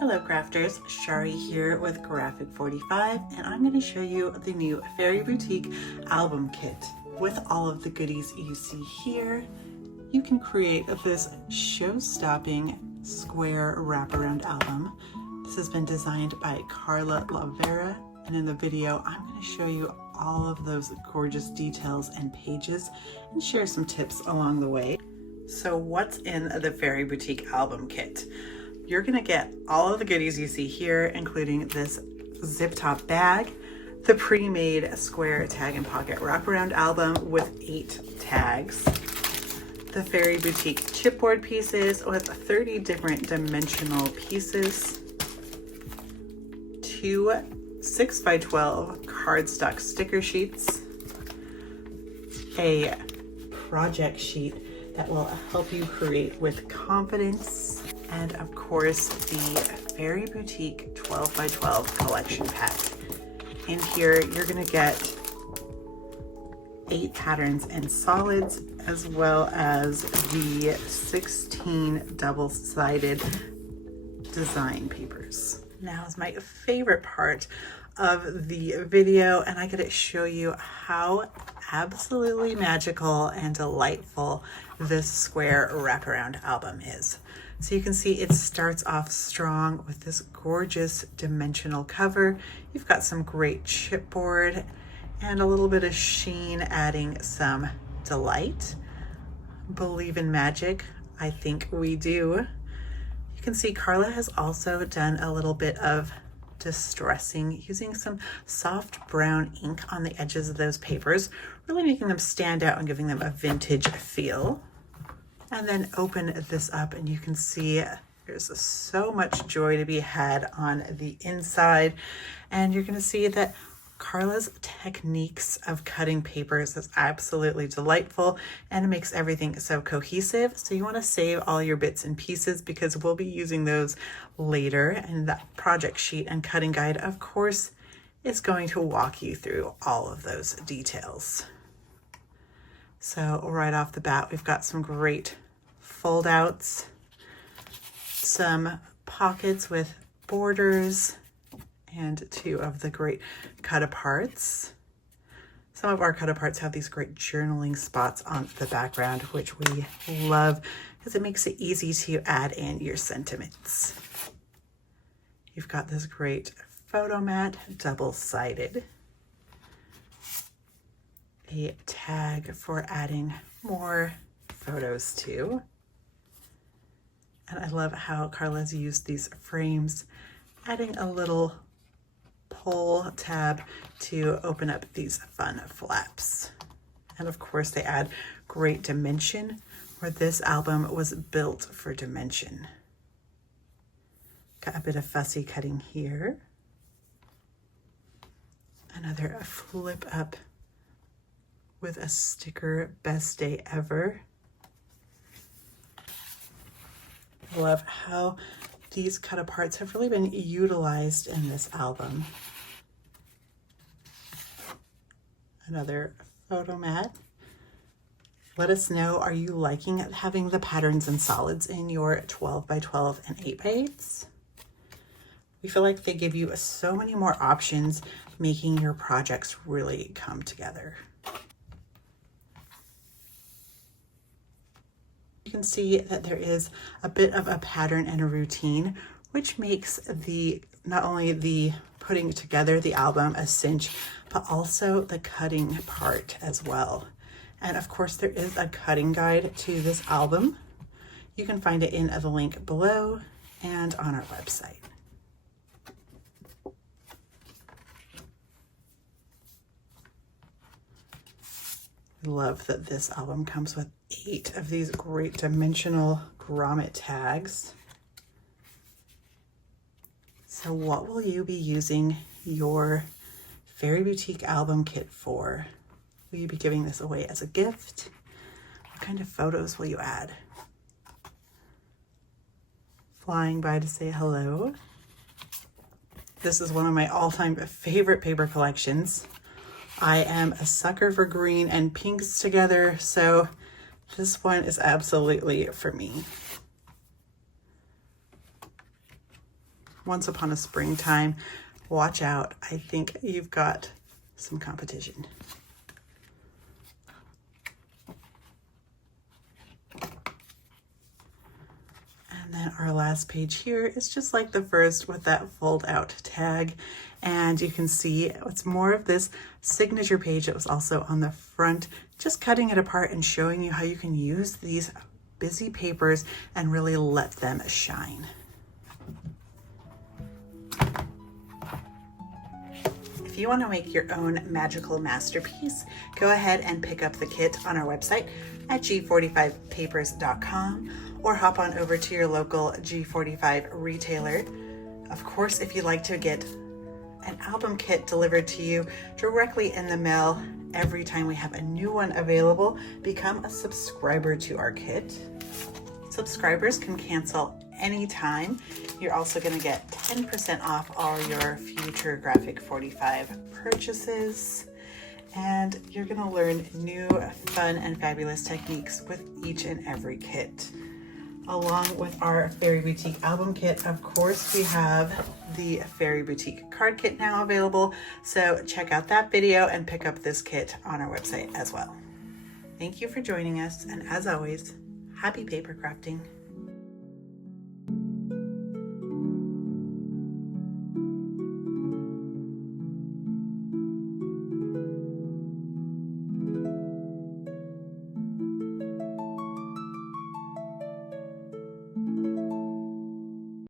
Hello crafters, Shari here with Graphic 45, and I'm going to show you the new Fairy Boutique album kit. With all of the goodies you see here, you can create this show-stopping square wraparound album. This has been designed by Carla Lavera, and in the video I'm going to show you all of those gorgeous details and pages and share some tips along the way. So what's in the Fairy Boutique album kit? You're gonna get all of the goodies you see here, including this zip top bag, the pre-made square tag and pocket wraparound album with 8 tags, the Fairy Boutique chipboard pieces with 30 different dimensional pieces, 2 6x12 cardstock sticker sheets, a project sheet that will help you create with confidence, and of course the Fairy Boutique 12x12 collection pack. In here you're gonna get 8 patterns and solids, as well as the 16 double-sided design papers. Now is my favorite part of the video, and I get to show you how absolutely magical and delightful this square wraparound album is. So you can see it starts off strong with this gorgeous dimensional cover. You've got some great chipboard and a little bit of sheen, adding some delight. Believe in magic? I think we do. You can see Carla has also done a little bit of distressing using some soft brown ink on the edges of those papers, really making them stand out and giving them a vintage feel. And then open this up and you can see there's so much joy to be had on the inside, and you're going to see that Carla's techniques of cutting papers is absolutely delightful and it makes everything so cohesive. So you want to save all your bits and pieces because we'll be using those later, and that project sheet and cutting guide, of course, is going to walk you through all of those details. So right off the bat, we've got some great fold outs, some pockets with borders, and 2 of the great cut aparts. Some of our cut aparts have these great journaling spots on the background, which we love because it makes it easy to add in your sentiments. You've got this great photo mat, double-sided, a tag for adding more photos to. And I love how Carla's used these frames, adding a little pull tab to open up these fun flaps. And of course they add great dimension, where this album was built for dimension. Got a bit of fussy cutting here. Another flip up with a sticker, best day ever. I love how these cut aparts have really been utilized in this album. Another photo mat. Let us know, are you liking having the patterns and solids in your 12x12 and 8x8s? We feel like they give you so many more options, making your projects really come together. You can see that there is a bit of a pattern and a routine, which makes not only the putting together the album a cinch, but also the cutting part as well. And of course there is a cutting guide to this album. You can find it in the link below and on our website. I love that this album comes with 8 of these great dimensional grommet tags. So what will you be using your Fairy Boutique album kit for? Will you be giving this away as a gift? What kind of photos will you add? Flying by to say hello. This is one of my all-time favorite paper collections. I am a sucker for green and pinks together, so this one is absolutely for me. once upon a springtime, watch out. I think you've got some competition. And then our last page here is just like the first with that fold out tag. And you can see it's more of this signature page that was also on the front, just cutting it apart and showing you how you can use these busy papers and really let them shine. If you want to make your own magical masterpiece, go ahead and pick up the kit on our website at g45papers.com or hop on over to your local G45 retailer. Of course, if you'd like to get an album kit delivered to you directly in the mail every time we have a new one available, become a subscriber to our kit. Subscribers can cancel anytime. You're also going to get 10% off all your future Graphic 45 purchases. And you're going to learn new, fun, and fabulous techniques with each and every kit. Along with our Fairy Boutique album kit, of course, we have the Fairy Boutique card kit now available. So check out that video and pick up this kit on our website as well. Thank you for joining us. And as always, happy paper crafting.